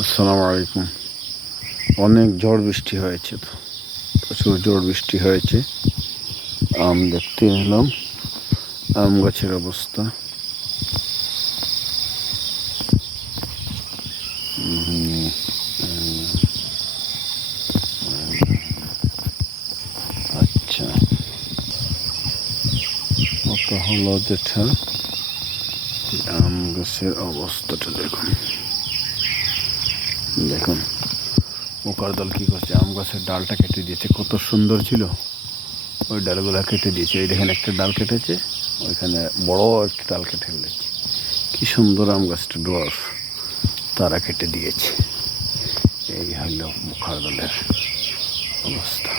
আসসালামু আলাইকুম। অনেক ঝড় বৃষ্টি হয়েছে, তো প্রচুর ঝড় বৃষ্টি হয়েছে। আম দেখতে এলাম, আম গাছের অবস্থা। আচ্ছা, ওটা হলো যেটা আম গাছের অবস্থাটা দেখুন। দেখুন পোকার দল কি করছে, আম গাছের ডালটা কেটে দিয়েছে। কত সুন্দর ছিল, ওই ডালগুলা কেটে দিয়েছে। এই দেখেন একটা ডাল কেটেছে, ওইখানে বড় একটা ডাল কেটে ফেলেছে। কি সুন্দর আম গাছটা ডোয়ার্ফ, তারা কেটে দিয়েছে। এই হলো পোকার দলের অবস্থা।